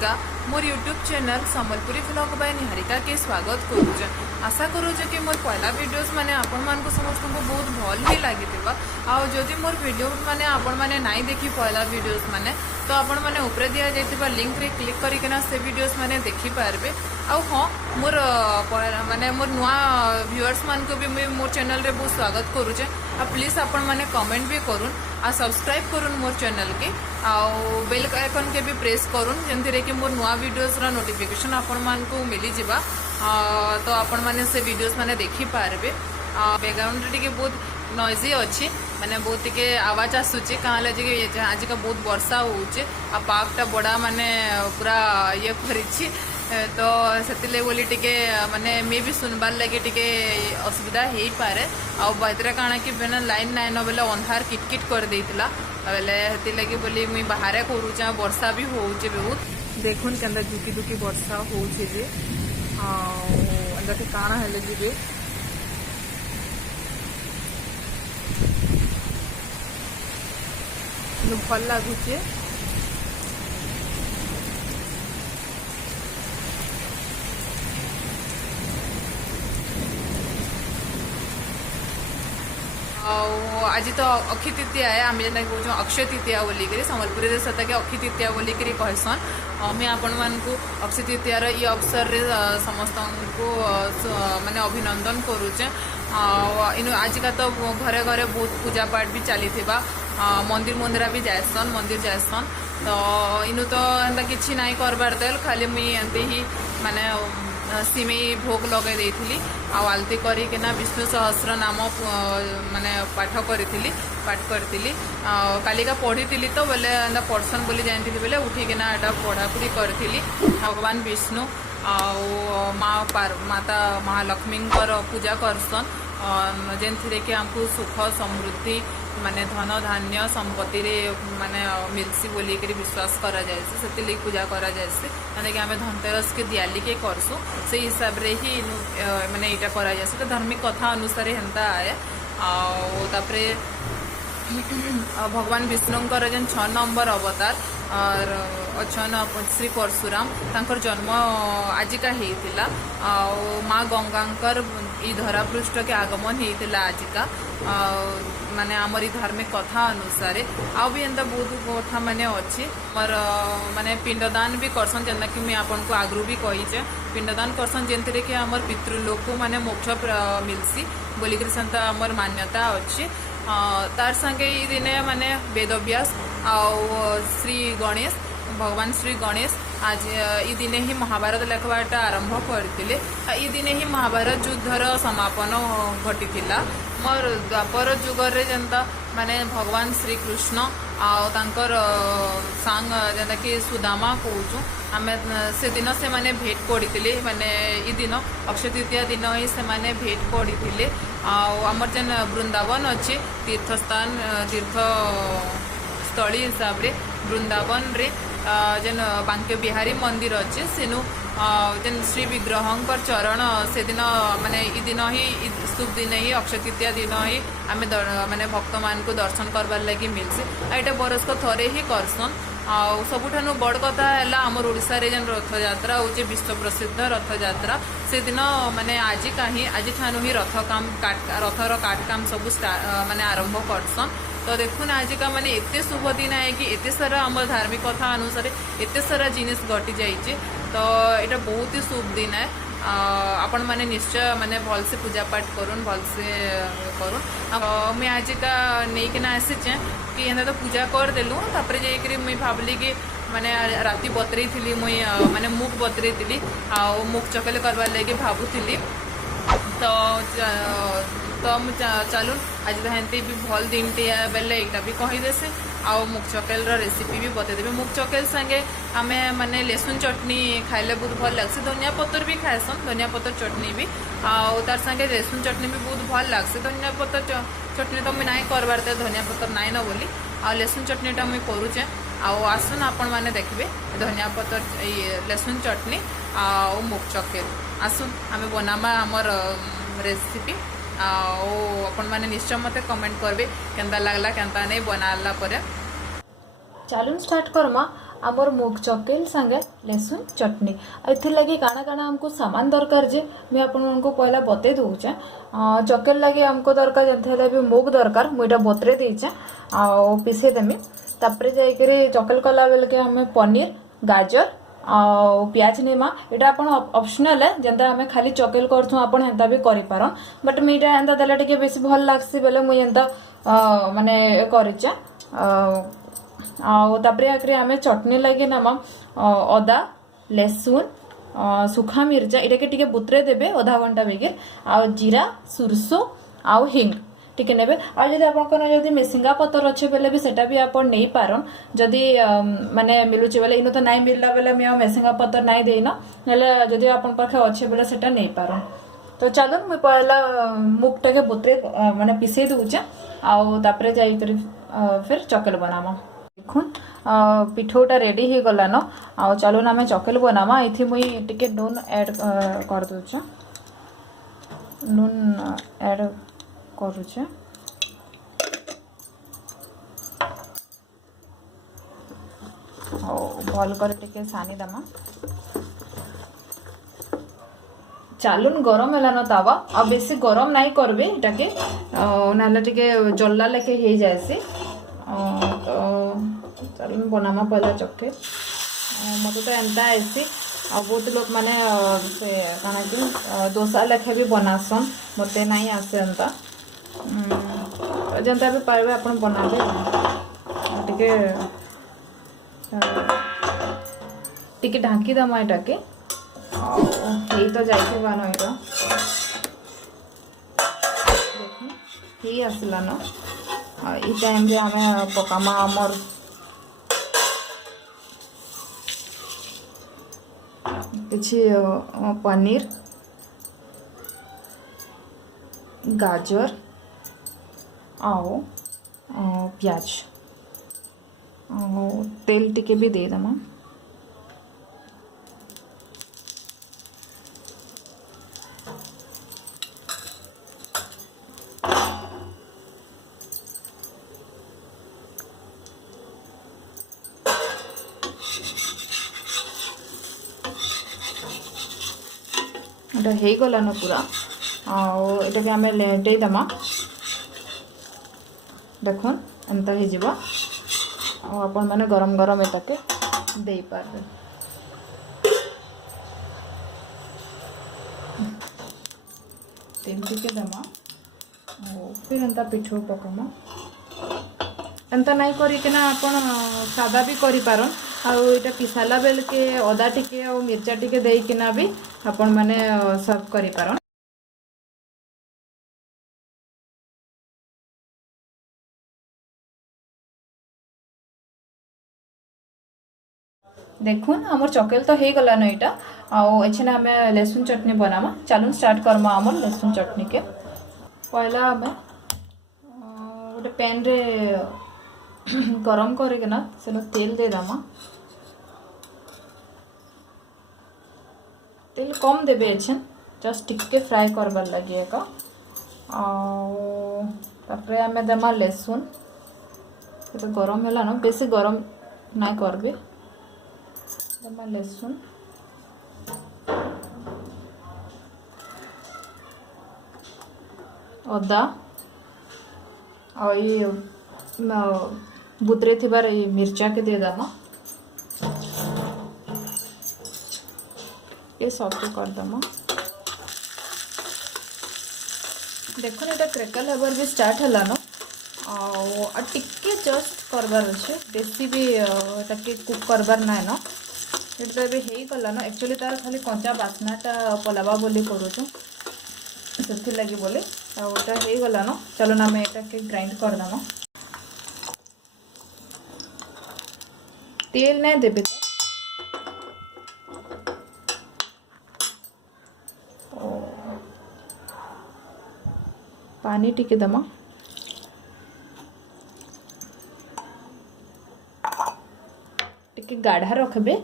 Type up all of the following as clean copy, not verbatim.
निहारिका मोर YouTube channel Sambalpuri vlog by Niharika के स्वागत करुचे। आशा करुचे कि मोर पहला वीडियोस माने आपण मान को समस्त को बहुत भल ही लगी जदि मोर वीडियो माने आपण माने नहीं देखी पहला वीडियोस माने तो आपण माने ऊपर दिया जाइतिबा लिंक रे क्लिक करके से वीडियोस माने देखि पारबे। हाँ मोर माने मोर नुआ व्यूअर्स मान को भी मुझे मोर चैनल रे बहुत स्वागत करुचे। प्लीज आपण माने कमेंट भी करूँ आ सब्सक्राइब करूँ मोर चैनल के बेल आइकन के भी प्रेस करूँ जंतरे कि मोर नुआ वीडियोस रा नोटिफिकेशन आपण मान को मिली जिबा तो आपण माने से वीडियोस माने देखि पारबे। बैकग्राउंड रे टिके बहुत नॉइजी अच्छी माने बहुत टिके आवाज आसुची काले जे आज का बहुत वर्षा होउचे आ पार्कटा बड़ा माने पूरा ये करिछि तो से बोली टिके माने मे भी सुनबार लगे टिके असुविधा हो पारे आतरे काଣା कि बिना लाइन नाइन बेले अंधार किटकिट कर देइतिला बेले हेति लगी बोली मुई बाहर करूचे वर्षा भी होउचे बहुत देखुन केंदा दुकी दुकी वर्षा होउचे जे अंदर के काଣା हेले जे भल लगुचे। आज तो अक्षय तृतीया है आम जेना कहूँ अक्षय तृतीया बोलिकी संबलपुरी सता के अक्षय तृतीया बोलिकी कहसन। मैं आपण मानकु अक्षय तृतीयार ये अवसर रे समस्त को माने अभिनंदन करुचे। इनु आज का तो घरे घरे बहुत पूजा पाठ भी चली मंदिर मंदिरा भी जायसन मंदिर जायसन तो इनु तो एंता किछि नाई करबार देल खाली मुई एंते ही माने सिमेई भोग लगे देइथिली आलती करिकिना विष्णु सहस्र नाम माने पाठ करथिली कालिका पढ़ी तो बोले एंता पढ़सन बोली जानथिली बोले उठिकिना एटा पढ़ापढ़ी करथिली। भगवान विष्णु माता महालक्ष्मी पूजा करसन जेनथिरे कि हमको सुख समृद्धि माने धन धान्य संपत्ति रे माने मिलसी बोली करी विश्वास करा जाए से लिए पूजा करा जाए माने कि आम धनतेरस के दियाली के करसु से हिसाब रे ही माने इटा करा जाए तो धार्मिक कथा अनुसार हेन्ता आए तापरे भगवान विष्णुंकर जेन 6 नंबर अवतार और अछन श्री परशुराम तांकर जन्म आजिका हेतिला माँ गंगांकर ई धरा पृष्ठ के आगमन हेतिला आजिका माने आमरी धार्मिक कथा अनुसार भी एंता बहुत कथा माने अच्छी और माने पिंडदान भी करसन जेना कि मैं आपन को आगरू भी कहीचे पिंडदान करसन जेंतरे कि आमर पितृलोक को माने मोक्ष मिलसी बोलिकरी सेंता आमर मान्यता अच्छी। तार संगे ई दिने माने वेदव्यास श्री गणेश भगवान श्री गणेश आज ई दिने ही महाभारत लेखवाटा आरंभ करथिले ई दिने ही महाभारत युद्धर समापन घटिथिला। मोर द्वापर जुगर जनता माने भगवान श्री कृष्ण आंकर सांग जेना कि सुदामा कहूँ आम से दिन से माने भेट पड़ते माने ई दिन अक्षय तृतीया दिन ही से माने भेट पड़ते आमर जेन वृंदावन अच्छे तीर्थस्थान तीर्थस्थली हिसाब रे वृंदावन रे जेन बांके बिहारी मंदिर अच्छे सेनु जेन श्री विग्रहंकर चरण से दिन माने ई दिन ही शुभ दिन ही अक्षय तृतीया दिन ही आम माने भक्त मान को दर्शन करवार लगी मिलसे एटा बरस को थरे ही करसन। सबुठानु बड़ कथा है आमर ओडिशा रे जेन रथ यात्रा होचे विश्व प्रसिद्ध रथ यात्रा से दिन माने आज ठानु ही रथर काट काम सब माने आरंभ करसन। तो देखुन आज का माने एते शुभ दिन है कि एते सारा आम धार्मिक कथा अनुसार एते सारा जिनिस घटी जाइए तो यहाँ बहुत ही शुभ दिन है। आपण माने निश्चय माने भल से पूजा पाठ करूँ भल से करूँ मैं आज का नहीं कि आसीचे कि एंता तो पूजा कर देलु तापर जाइए मुई भावली कि माने राति बतरे थी मुई माने मुख बतरे थी मुख चकल करवार लगे भावुली तो चलून आज तो हेंती भी भल दिन टे बेले यहाँ भी कहीदेसे आउ मुग चकेल रेसिपी भी बतेदेवी। मुग चकेल संगे आमे माने लहसुन चटनी खाइले बहुत भल लगसी धनिया पत्तर भी खाएसन धनिया पत्तर चटनी भी तार संगे लहसुन चटनी भी बहुत भल लगसी। धनिया पत्तर चटनी तो मुझे ना करवार धनिया पत्तर नाई न बोली लहसुन चटनीटा मुझे करुचे आसन आपण मैंने देखिए धनिया पत्तर लहसुन चटनी मुग चकेल आसन आम बनामा आमर रेसिपी आपण मैंने निश्चय मत कमेंट करबे केंता लागला केंता नहीं बनाला परे। चलून स्टार्ट करमा आमर मुग चकेल संगे लहसुन चटनी एथि लगी काना काना हमको सामान दरकार जे मैं आपको पहला बते दूचे। चकेल लगे हमको दरकार जैसे भी मुग दरकार मुझे बतरे देचे आ पिसे देमी तापर जाकर चकेल कला बेल के हमें पनीर गाजर आ प्याज नेमा यहाँ आप ऑप्शनल है जैसे आम खाली चकेल करछुँ आपन हेंता भी करि पारन बट मुझे हेंता देले टिके बेसी भल लागसी बेले मुझे हेंता माने करिचे आउे आम चटनी लगे नाम अदा लहसुन सुखा मिर्चा यहाँ के बुतरे देवे अधा घंटा बेगे आ जीरा सुरसो आउ हिंग टिके नेबे आ जदि आपनकर जदि मेसिंगा पतर अच्छे बेले भी सेटा भी आपन नहीं पारन जदि माने मिलुचे बेले इनो तो नहीं मिलला बेले मैं मेसिंगा पतर नहीं देना नेले जदि आपन पाखे अच्छे बेले सेटा नहीं पारन। तो चलो मुझे पहला मुगटा के बुतरे माने पिसे दूचे आउे जाई फिर चकेल बनामा। देखुन पिठोटा रेडी हो गलान आ चलो ना चकेल बनामा ये मुई टिके नून ऐड कर दूचे नून ऐड करुचे भल कर टिके सानी दमा चालून गरम है तावा आ बेसी गरम नहीं करबे इटाके नाले टिके जल्ला लेके हो जाएसी तो चालून बनामा पहला चकेल मत तो एंता आसी आ बहुत लोग माने से कना कि डोसा लेखे भी बनासन मते नहीं आसे एंता जनता भी पारे आप बनाबे टिके टिके ढांकी दमा यहाँ के यही तो जाइए बानो यहाँ देखिए आसला न ये टाइम रे आम पकामा आमर किछि पनीर गाजर आओ प्याज तेल टिके भी दे दमा এটা হয়ে গলান পুরা এটাকে আমি লেটাই দেমা দেখুন এমতা হয়ে যাব আপন মানে গরম গরম এটাকে দেই পারবে তেল টিকে দেমা फिर एंता पिठो पकामा एंता नहीं करिकिना आपण सादा भी करि पारन आउ इटा पिसाला बेल के अदा टिके और मिर्चा टिके देकिना भी आपण माने सर्व करि पारन। देखुन हमर चकेल तो हो गलान यहाँ आछे आम लहसुन चटनी बनामा चलून स्टार्ट करमा आम लहसुन चटनी के पहला आम गोटे पैन रे गरम करना से तेल दे दमा तेल कम देबे एछन जस्ट टिके फ्राई करबार लगे एक तापर आम देमा लहसुन तो गरम है न बेसी गरम ना करबे देमा लहसुन अदा और ये बुतरे थिबार ये मिर्चा के दे दमा ये सब कर दमा देखो ये क्रेकल हबार भी स्टार्ट है न टिके जस्ट करबार अच्छे बेसी भी ताके कुक करबार ना न ये तो ये हो गला न एक्चुअली तार खाली कंचा बास्नाटा पलावा बोली करूँ से लगी बोले आटा हो गला न चलो ना मैं ये ग्राइंड कर दमा तेल नहीं देबे पानी टिके दमा टिके गाढ़ा रखबे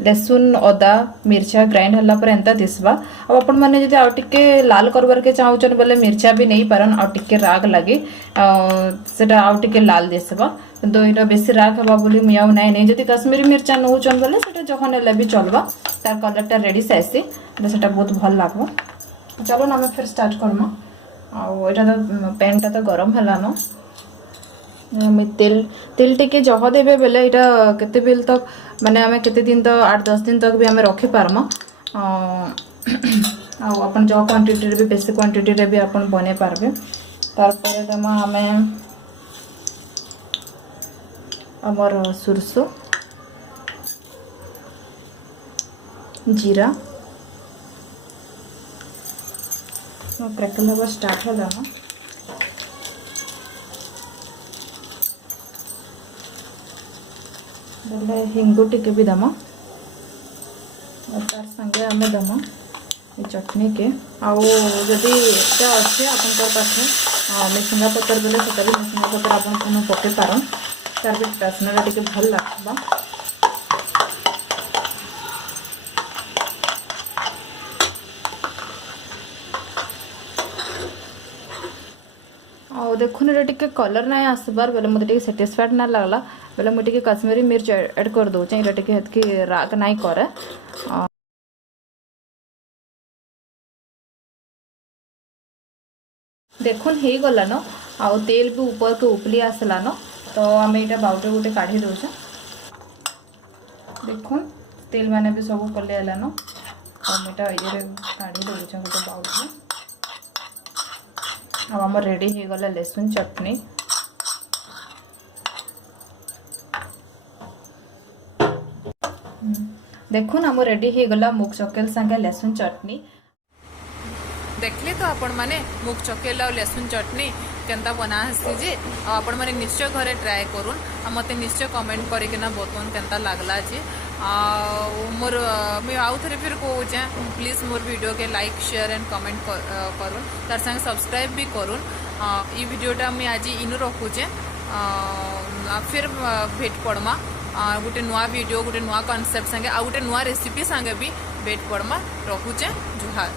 लहसुन अदा मिर्चा ग्राइंड हला पर एंता दिसबा अब अपन माने जदि आउ टिके लाल करबार के चाहउचन बोले मिर्चा भी नहीं पारन आउ टिके राग लगे सेटा आउ टिके लाल दिसबा କିନ୍ତୁ ଏଇଟା ବେଶୀ ରାଗ ହେବା ବୋଲି ମୁଇଁ ଆଉ ନାଇଁ जदि काश्मीरी मिर्चा नौचन बोले सेटा जखन हेले भी चलबा तार कलरटा रेडी साइसी सेटा बहुत भल लागबो। चलो ना आम फिर स्टार्ट करमा। आटा तो पैनटा तो गरम है तेल तेल टिके जह देबे बेले यहाँ केते बेल तक माने आमे केते दिन तो 8-10 दिन तक भी आमे रखी पारमा। आपन जो क्वांटिटी रे भी बेसी क्वांटिटी रे भी आपन बने पारबे। तार परे दमा आमे हमर सुरसो जीरा क्रैकल हवा स्टार्ट हो जाना। बोले हिंगु टिके भी दमा और तार संगे आम दमा ये चटनी के आउ जदि अच्छे आपन पाखे मिसिंगा पतर बोले सेटा भी मिसिंगा पतर आपन पके पारन तार भी बास्ना टिके भल लागबा। देखुन ये टिके कलर ना आसबार बेले मत सेटिस्फाइड ना लगला बेले मुझे काश्मीरी मिर्च ऐड कर दो ये टिके राग नाई करे। देखुन हो गलान आ तेल भी ऊपर के उपली आसलान तो आम यहाँ बाउटे गोटे काढ़ी दौचे। देखुन तेल माने भी सब कले आलान आमटा ये काढ़ी दौचे गोटे बाउटे। अब आम रेडी हो गला लहसुन चटनी। देखुन आम रेडी हो गला मुग चकेल संगे लहसुन चटनी। देखले तो आपण माने मुग चकेल और लहसुन चटनी केनता बना हसी जे आपण माने निश्चय घरे ट्राए करून मते निश्चय कमेंट करके ना बतन केनता लागला जे मोर मैं आउ थे फिर कहूचे प्लीज मोर वीडियो के लाइक शेयर एंड कमेंट करून तार संगे सब्सक्राइब भी करून। ये वीडियोटा मुझे आज इनु रखुचे फिर भेट पड़मा गोटे नुआ वीडियो गोटे नुआ कॉन्सेप्ट संगे आ गोटे नुआ रेसिपी संगे भी भेट पड़मा। रखुचे जुहार।